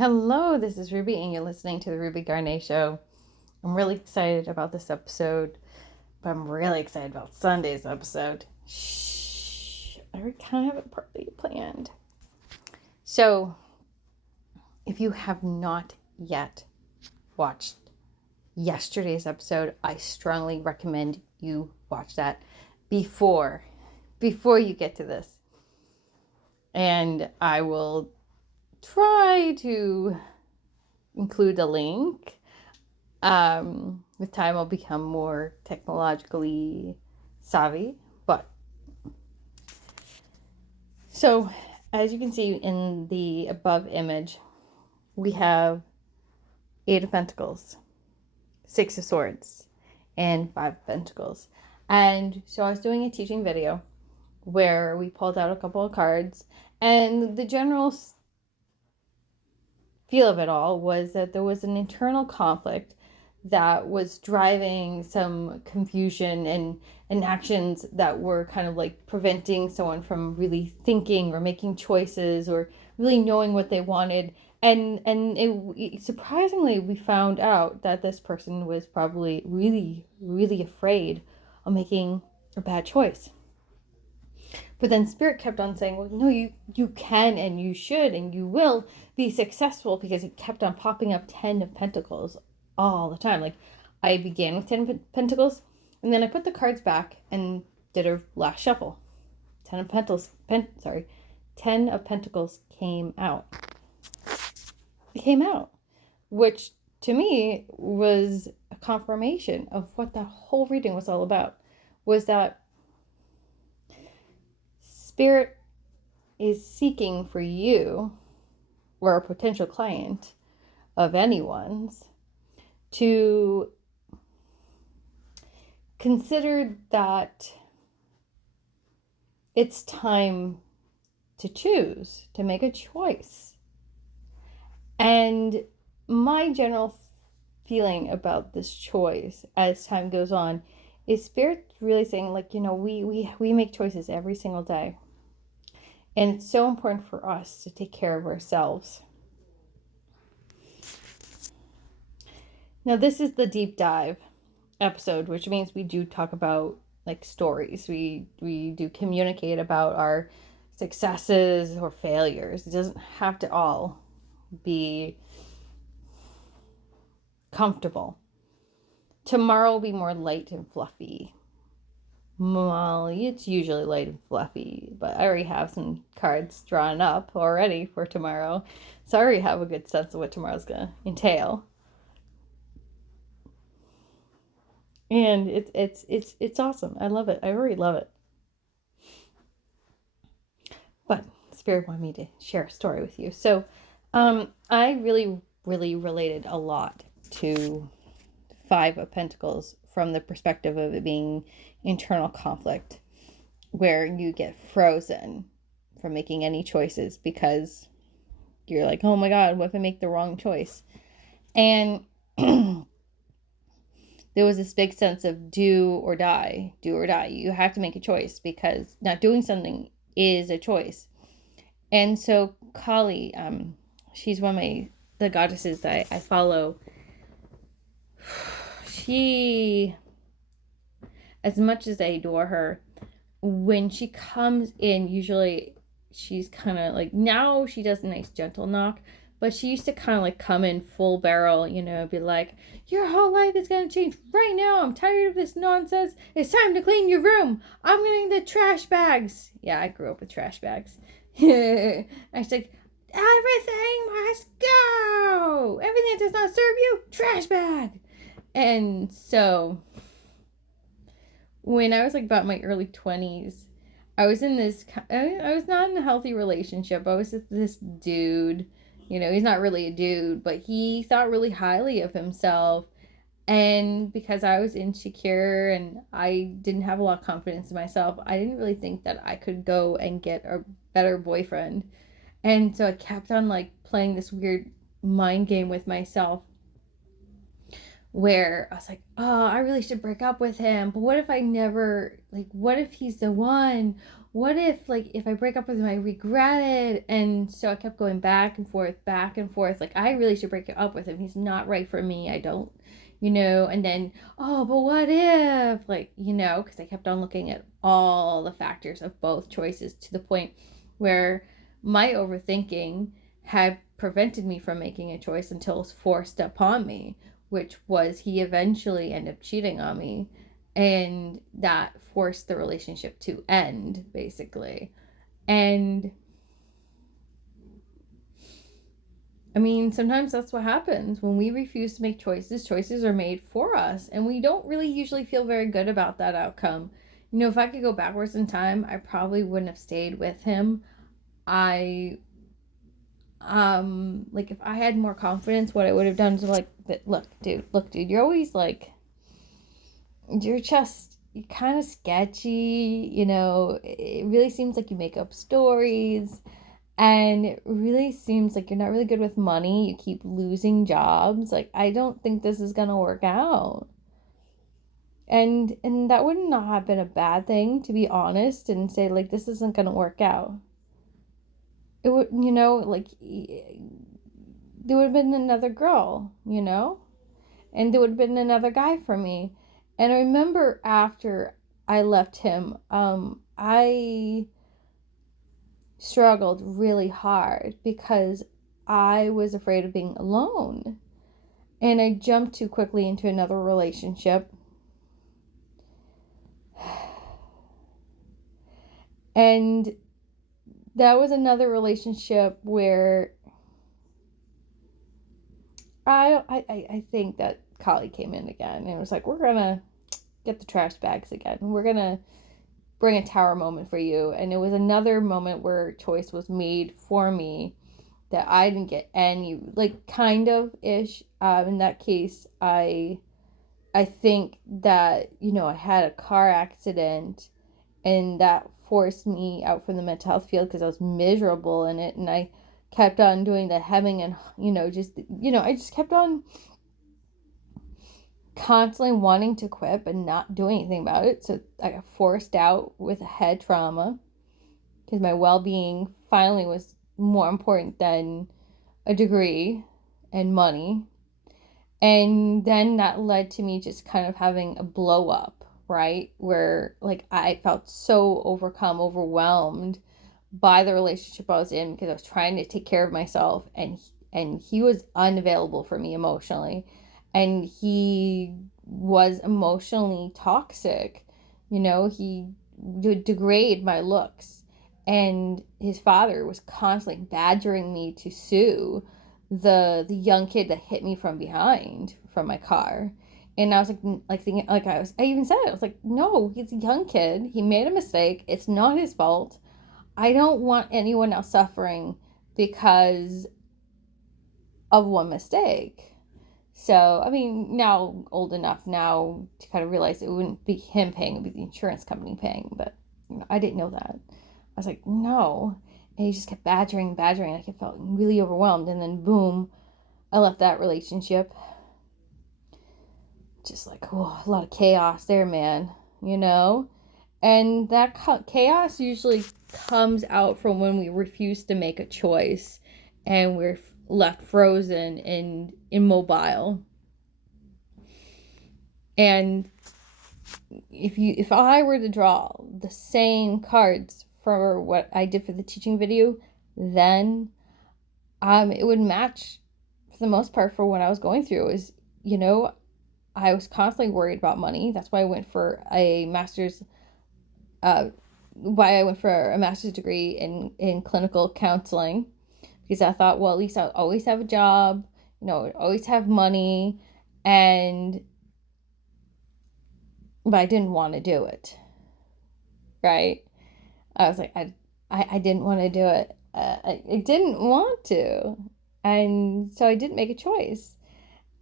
Hello, this is Ruby, and you're listening to the Ruby Garnet Show. I'm really excited about this episode, but I'm really excited about Sunday's episode. Shh, I kind of have it partly planned. So, if you have not yet watched yesterday's episode, I strongly recommend you watch that before you get to this. And I will try to include a link. With time, I'll become more technologically savvy. But so, as you can see in the above image, we have 8 of Pentacles, 6 of Swords, and 5 of Pentacles. And so I was doing a teaching video where we pulled out a couple of cards, and the general feel of it all was that there was an internal conflict that was driving some confusion and actions that were kind of like preventing someone from really thinking or making choices or really knowing what they wanted. And surprisingly, we found out that this person was probably really, really afraid of making a bad choice. But then Spirit kept on saying, well, no, you can and you should and you will be successful, because it kept on popping up 10 of Pentacles all the time. Like, I began with 10 of Pentacles, and then I put the cards back and did a last shuffle. 10 of Pentacles, 10 of Pentacles came out. It came out, which to me was a confirmation of what the whole reading was all about. Was that Spirit is seeking for you, or a potential client of anyone's, to consider that it's time to choose, to make a choice. And my general feeling about this choice as time goes on is Spirit really saying, like, we make choices every single day. And it's so important for us to take care of ourselves. Now, this is the deep dive episode, which means we do talk about like stories. We do communicate about our successes or failures. It doesn't have to all be comfortable. Tomorrow will be more light and fluffy. Well, it's usually light and fluffy, but I already have some cards drawn up already for tomorrow. So I already have a good sense of what tomorrow's going to entail. And it's awesome. I love it. I already love it. But Spirit wanted me to share a story with you. So I really, really related a lot to 5 of Pentacles from the perspective of it being internal conflict, where you get frozen from making any choices because you're like, oh my God, what if I make the wrong choice? And there was this big sense of do or die. You have to make a choice, because not doing something is a choice. And so Kali, she's one of the goddesses that I follow. She, as much as I adore her, when she comes in, usually she's kind of like, now she does a nice gentle knock, but she used to kind of like come in full barrel, be like, your whole life is going to change right now. I'm tired of this nonsense. It's time to clean your room. I'm getting the trash bags. Yeah, I grew up with trash bags. I was like, everything must go. Everything that does not serve you, trash bag. And so when I was like about my early 20s, I was not in a healthy relationship. I was with this dude. He's not really a dude, but he thought really highly of himself. And because I was insecure and I didn't have a lot of confidence in myself, I didn't really think that I could go and get a better boyfriend. And so I kept on like playing this weird mind game with myself, where I was like, oh, I really should break up with him. But what if I never, like, what if he's the one? What if, like, if I break up with him, I regret it? And so I kept going back and forth, back and forth. Like, I really should break up with him. He's not right for me. I don't, and then, oh, but what if, like, because I kept on looking at all the factors of both choices to the point where my overthinking had prevented me from making a choice until it was forced upon me, which was he eventually ended up cheating on me. And that forced the relationship to end, basically. And I mean, sometimes that's what happens when we refuse to make choices. Choices are made for us, and we don't really usually feel very good about that outcome. If I could go backwards in time, I probably wouldn't have stayed with him. I like if I had more confidence, what I would have done is like, look, dude, you're always like, you're just you're kind of sketchy, it really seems like you make up stories, and it really seems like you're not really good with money. You keep losing jobs. Like, I don't think this is gonna work out. And that would not have been a bad thing, to be honest, and say like, this isn't gonna work out. It would, like, there would have been another girl, and there would have been another guy for me. And I remember after I left him, I struggled really hard because I was afraid of being alone. And I jumped too quickly into another relationship. And that was another relationship where I think that Kali came in again and it was like, we're gonna get the trash bags again. We're gonna bring a tower moment for you. And it was another moment where choice was made for me that I didn't get any, like, kind of ish. In that case, I think that, I had a car accident, and that forced me out from the mental health field because I was miserable in it, and I kept on doing the hemming and, I just kept on constantly wanting to quit but not doing anything about it. So I got forced out with a head trauma because my well-being finally was more important than a degree and money. And then that led to me just kind of having a blow up, right? Where like I felt so overwhelmed by the relationship I was in because I was trying to take care of myself, and he was unavailable for me emotionally, and he was emotionally toxic. He would degrade my looks, and his father was constantly badgering me to sue the young kid that hit me from behind from my car. And I was like thinking, like, I even said it. I was like, no, he's a young kid. He made a mistake. It's not his fault. I don't want anyone else suffering because of one mistake. So, I mean, now old enough now to kind of realize it wouldn't be him paying, it would be the insurance company paying. But I didn't know that. I was like, no. And he just kept badgering. Like, I felt really overwhelmed. And then, boom, I left that relationship. Just like, oh, a lot of chaos there, man, And that chaos usually comes out from when we refuse to make a choice and we're left frozen and immobile. And if I were to draw the same cards for what I did for the teaching video, then it would match for the most part for what I was going through. Is I was constantly worried about money. That's why I went for a master's. Why I went for a master's degree in clinical counseling, because I thought, well, at least I'll always have a job, always have money, but I didn't want to do it, right? I was like, I didn't want to do it. I didn't want to, and so I didn't make a choice,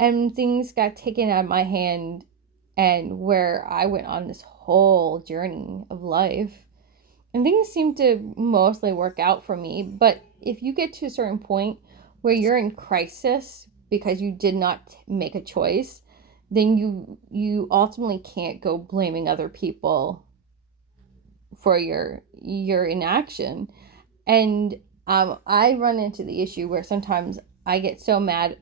and things got taken out of my hand, and where I went on this whole journey of life. And things seem to mostly work out for me. But if you get to a certain point where you're in crisis because you did not make a choice, then you ultimately can't go blaming other people for your inaction. And I run into the issue where sometimes I get so mad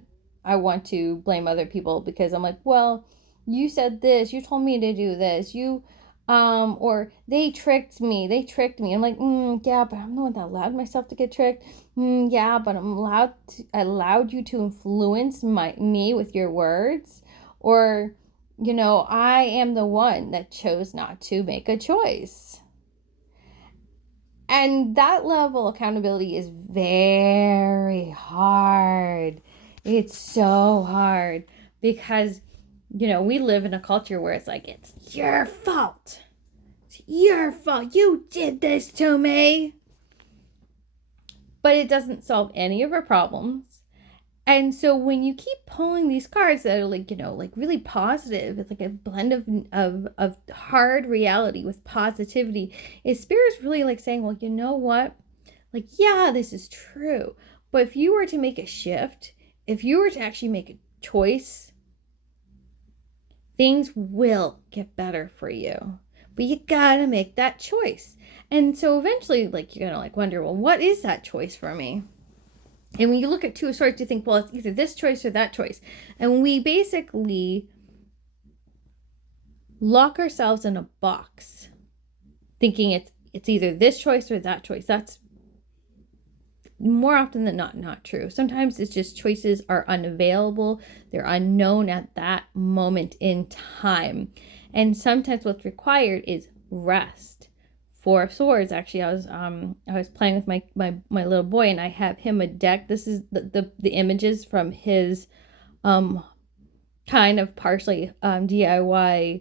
I want to blame other people because I'm like, well, you said this, you told me to do this, you or they tricked me, I'm like, yeah, but I'm the one that allowed myself to get tricked. Yeah, but I allowed you to influence me with your words. Or, I am the one that chose not to make a choice. And that level of accountability is very hard. It's so hard because, we live in a culture where it's like, it's your fault. It's your fault. You did this to me. But it doesn't solve any of our problems. And so when you keep pulling these cards that are like, like really positive, it's like a blend of hard reality with positivity. Is Spirit's really like saying, well, you know what? Like, yeah, this is true. But if you were to make a shift, if you were to actually make a choice, things will get better for you. But you gotta make that choice. And so eventually, like, you're gonna like wonder, well, what is that choice for me? And when you look at two of swords, you think, well, it's either this choice or that choice. And we basically lock ourselves in a box, thinking it's either this choice or that choice. That's more often than not true. Sometimes it's just choices are unavailable. They're unknown at that moment in time. And sometimes what's required is rest. Four of Swords, actually, I was playing with my little boy, and I have him a deck. This is the images from his kind of partially DIY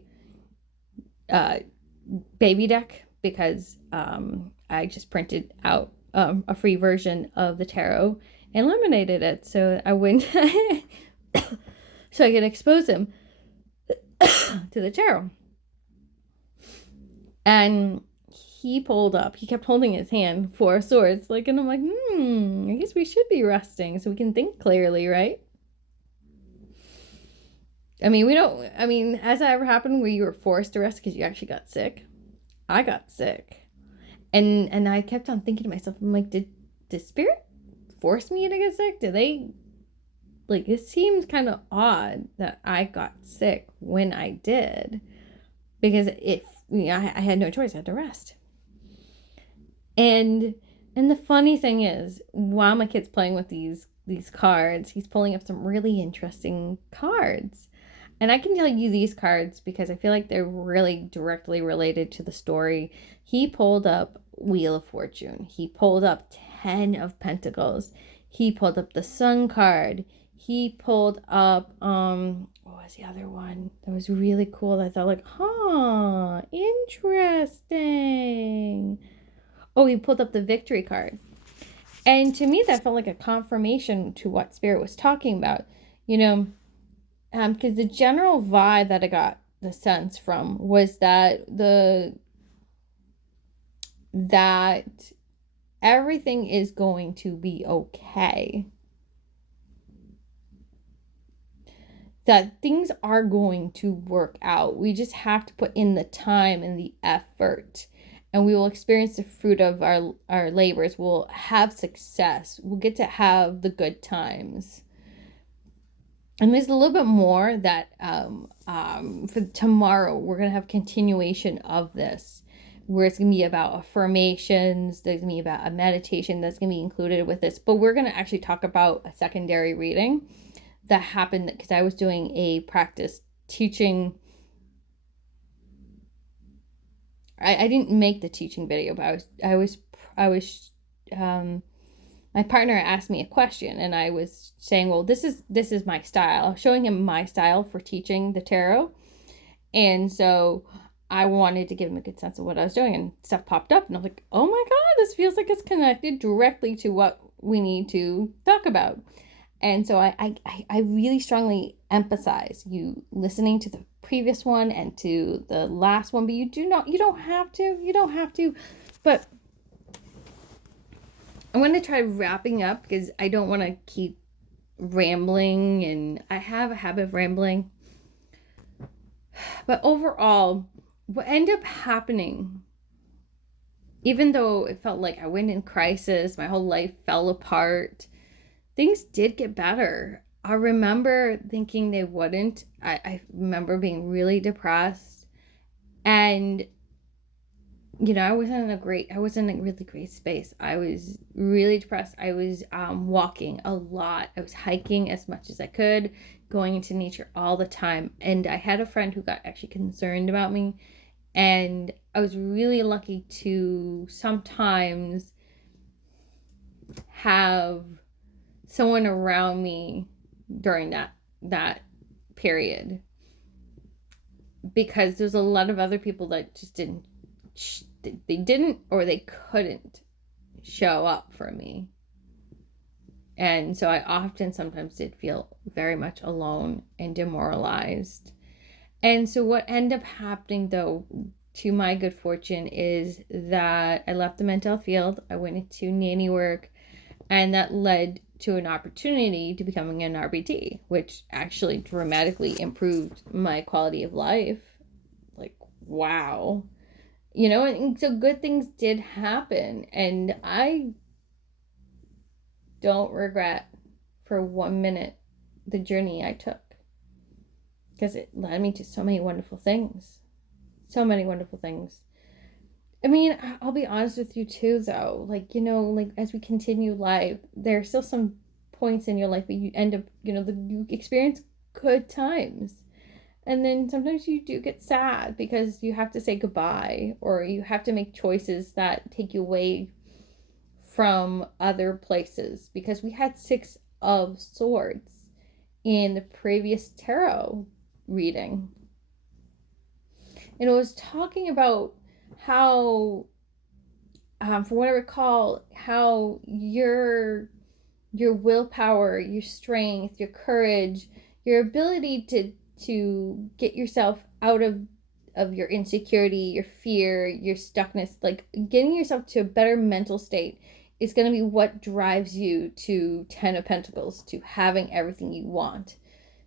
baby deck, because I just printed out a free version of the tarot and laminated it so I wouldn't so I could expose him to the tarot. And he kept holding his hand, Four of Swords, like, and I'm like, I guess we should be resting so we can think clearly, right? I mean, has that ever happened where you were forced to rest because you actually got sick? I got sick. And I kept on thinking to myself, I'm like, did Spirit force me to get sick? Did they, like, it seems kind of odd that I got sick when I did, because I had no choice. I had to rest. And the funny thing is, while my kid's playing with these cards, he's pulling up some really interesting cards. And I can tell you these cards because I feel like they're really directly related to the story. He pulled up Wheel of Fortune. He pulled up 10 of Pentacles. He pulled up the Sun card. He pulled up, what was the other one that was really cool? I thought, like, interesting. Oh, he pulled up the Victory card. And to me, that felt like a confirmation to what Spirit was talking about. Because the general vibe that I got the sense from was that that everything is going to be okay. That things are going to work out. We just have to put in the time and the effort, and we will experience the fruit of our labors. We'll have success. We'll get to have the good times. And there's a little bit more that for tomorrow, we're going to have continuation of this, where it's going to be about affirmations. There's going to be about a meditation that's going to be included with this. But we're going to actually talk about a secondary reading that happened because I was doing a practice teaching. I didn't make the teaching video, but I was my partner asked me a question, and I was saying, well, this is my style. I was showing him my style for teaching the tarot. And so I wanted to give him a good sense of what I was doing, and stuff popped up, and I was like, oh my God, this feels like it's connected directly to what we need to talk about. And so I really strongly emphasize you listening to the previous one and to the last one, but you don't have to, but I'm going to try wrapping up because I don't want to keep rambling, and I have a habit of rambling. But overall, what ended up happening, even though it felt like I went in crisis, my whole life fell apart, things did get better. I remember thinking they wouldn't. I remember being really depressed. And, I wasn't in a really great space. I was really depressed. I was walking a lot. I was hiking as much as I could, going into nature all the time. And I had a friend who got actually concerned about me. And I was really lucky to sometimes have someone around me during that period, because there's a lot of other people that just didn't or they couldn't show up for me. And so I often sometimes did feel very much alone and demoralized. And so what ended up happening, though, to my good fortune, is that I left the mental health field. I went into nanny work, and that led to an opportunity to becoming an RBT, which actually dramatically improved my quality of life. Like, wow. And so good things did happen. And I don't regret for 1 minute the journey I took, because it led me to so many wonderful things. So many wonderful things. I mean, I'll be honest with you too, though. Like as we continue life, there are still some points in your life where you end up, you experience good times. And then sometimes you do get sad because you have to say goodbye, or you have to make choices that take you away from other places. Because we had Six of Swords in the previous tarot reading. And it was talking about how, from what I recall, how your willpower, your strength, your courage, your ability to get yourself out of your insecurity, your fear, your stuckness, like getting yourself to a better mental state is going to be what drives you to 10 of Pentacles, to having everything you want.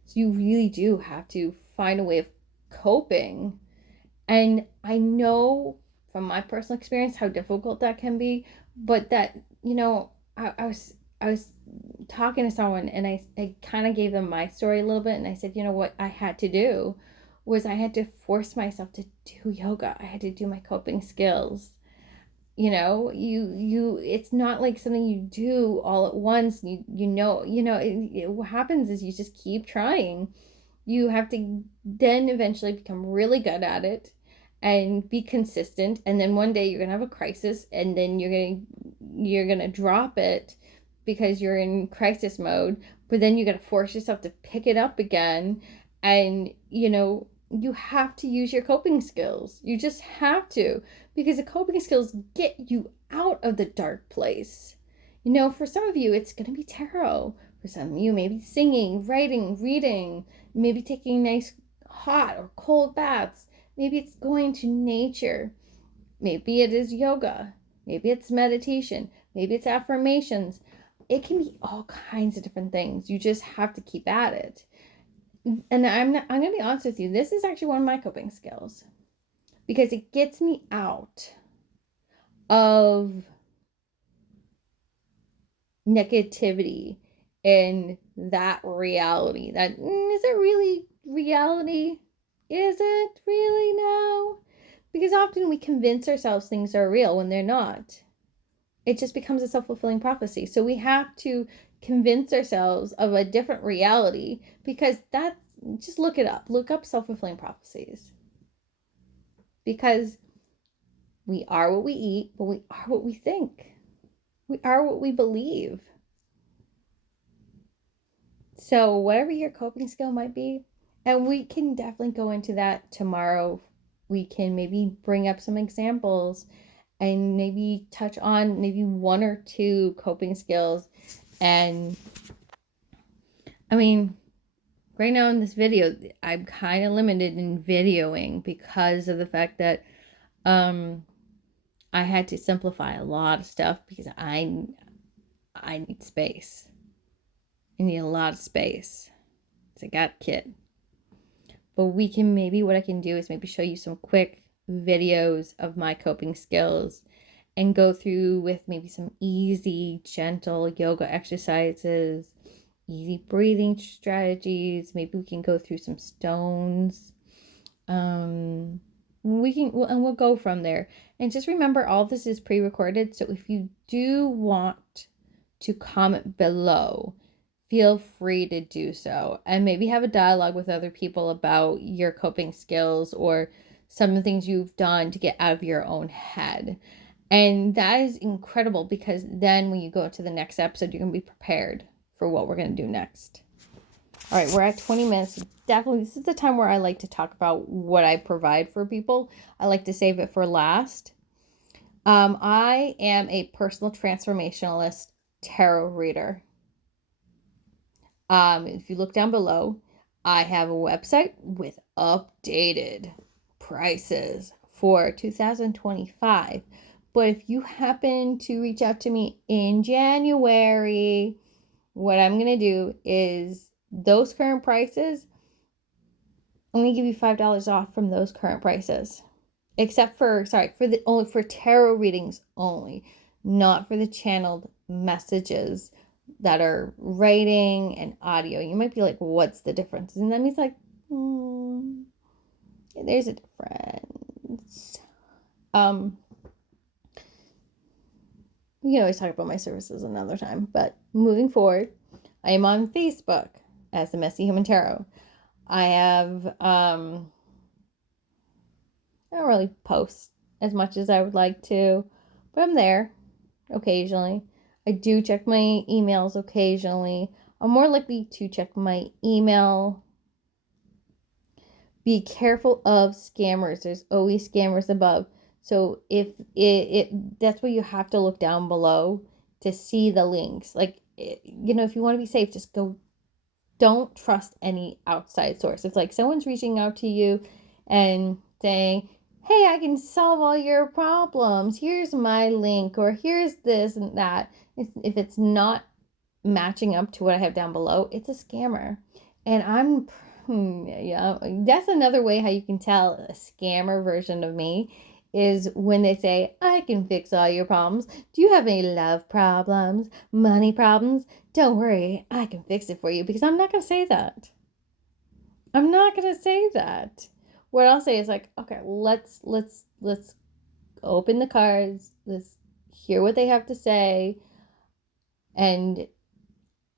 So you really do have to find a way of coping. And I know from my personal experience how difficult that can be, but that, I was talking to someone, and I kind of gave them my story a little bit, and I said, what I had to do was I had to force myself to do yoga. I had to do my coping skills. It's not like something you do all at once. What happens is you just keep trying. You have to then eventually become really good at it and be consistent, and then one day you're going to have a crisis, and then you're going to drop it because you're in crisis mode, but then you got to force yourself to pick it up again. And you have to use your coping skills. You just have to, because the coping skills get you out of the dark place. For some of you it's going to be tarot. For some of you, maybe singing, writing, reading, maybe taking nice hot or cold baths. Maybe it's going to nature. Maybe it is yoga. Maybe it's meditation. Maybe it's affirmations. It can be all kinds of different things. You just have to keep at it. And I'm going to be honest with you. This is actually one of my coping skills, because it gets me out of negativity and that reality. That is it really reality? Is it really now? Because often we convince ourselves things are real when they're not. It just becomes a self-fulfilling prophecy. So we have to convince ourselves of a different reality, because that's, just look it up. Look up self-fulfilling prophecies. Because we are what we eat, but we are what we think. We are what we believe. So whatever your coping skill might be, and we can definitely go into that tomorrow. We can maybe bring up some examples and maybe touch on maybe one or two coping skills. And I mean, right now in this video, I'm kind of limited in videoing because of the fact that I had to simplify a lot of stuff, because I need space. I need a lot of space. I got a kid. But what I can do is maybe show you some quick videos of my coping skills and go through with maybe some easy, gentle yoga exercises, easy breathing strategies. Maybe we can go through some stones. We'll go from there. And just remember, all this is pre-recorded, so if you do want to comment below, feel free to do so, and maybe have a dialogue with other people about your coping skills or some of the things you've done to get out of your own head. And that is incredible, because then when you go to the next episode, you're going to be prepared for what we're going to do next. All right, we're at 20 minutes. Definitely, this is the time where I like to talk about what I provide for people. I like to save it for last. I am a personal transformationalist tarot reader. If you look down below, I have a website with updated prices for 2025. But if you happen to reach out to me in January, what I'm going to do is those current prices, I'm going to give you $5 off from those current prices. Except for, only for tarot readings only, not for the channeled messages that are writing and audio. You might be like, what's the difference? And that means like, there's a difference. We can always talk about my services another time, but moving forward, I am on Facebook as the Messy Human Tarot. I have, I don't really post as much as I would like to, but I'm there occasionally. I do check my emails occasionally. I'm more likely to check my email. Be careful of scammers. There's always scammers above. So if that's what you have to look down below to see the links. Like, if you want to be safe, just go. Don't trust any outside source. It's like someone's reaching out to you and saying, hey, I can solve all your problems. Here's my link, or here's this and that. If it's not matching up to what I have down below, it's a scammer. And that's another way how you can tell a scammer version of me is when they say, I can fix all your problems. Do you have any love problems, money problems? Don't worry, I can fix it for you. Because I'm not going to say that. I'm not going to say that. What I'll say is like, okay, let's open the cards. Let's hear what they have to say. And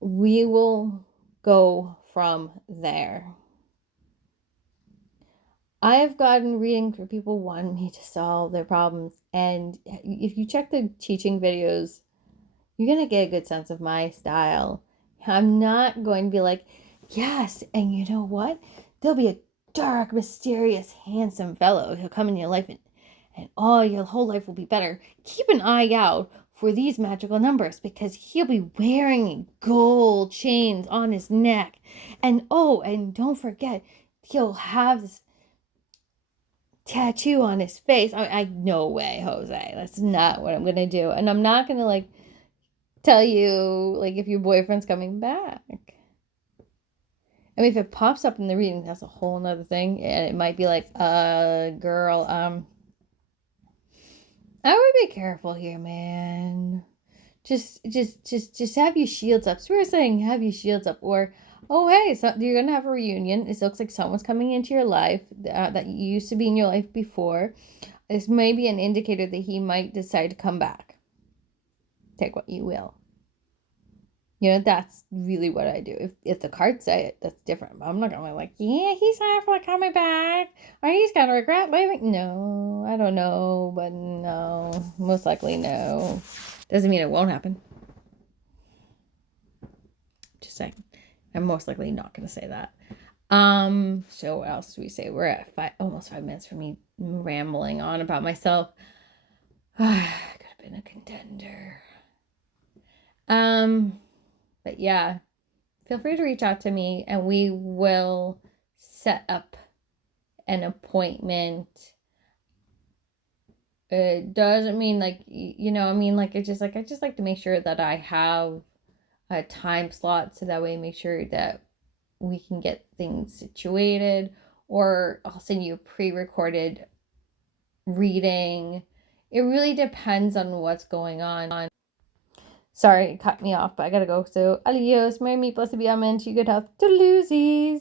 we will go from there. I have gotten readings where people want me to solve their problems. And if you check the teaching videos, you're going to get a good sense of my style. I'm not going to be like, yes, and you know what? There'll be a dark, mysterious, handsome fellow who'll come in your life and all your whole life will be better. Keep an eye out for these magical numbers because he'll be wearing gold chains on his neck. And don't forget, he'll have this tattoo on his face. No way, Jose. That's not what I'm going to do. And I'm not going to tell you if your boyfriend's coming back. I mean, if it pops up in the reading, that's a whole nother thing. And it might be like, girl, I would be careful here, man. Just have your shields up. So we're saying have your shields up. Or, oh, hey, so you're going to have a reunion. It looks like someone's coming into your life that used to be in your life before. This may be an indicator that he might decide to come back. Take what you will. That's really what I do. If the cards say it, that's different. But I'm not going to yeah, he's not coming back. Or he's going to regret leaving. No, I don't know. But no, most likely no. Doesn't mean it won't happen. Just saying. I'm most likely not going to say that. So what else do we say? We're at almost 5 minutes for me rambling on about myself. Could have been a contender. But yeah, feel free to reach out to me and we will set up an appointment. It doesn't mean I just like to make sure that I have a time slot so that way make sure that we can get things situated. or I'll send you a pre-recorded reading. It really depends on what's going on. Sorry, it cut me off, but I gotta go. So, adios, Mary, meet, blessed be, amen, to you good health, to losies.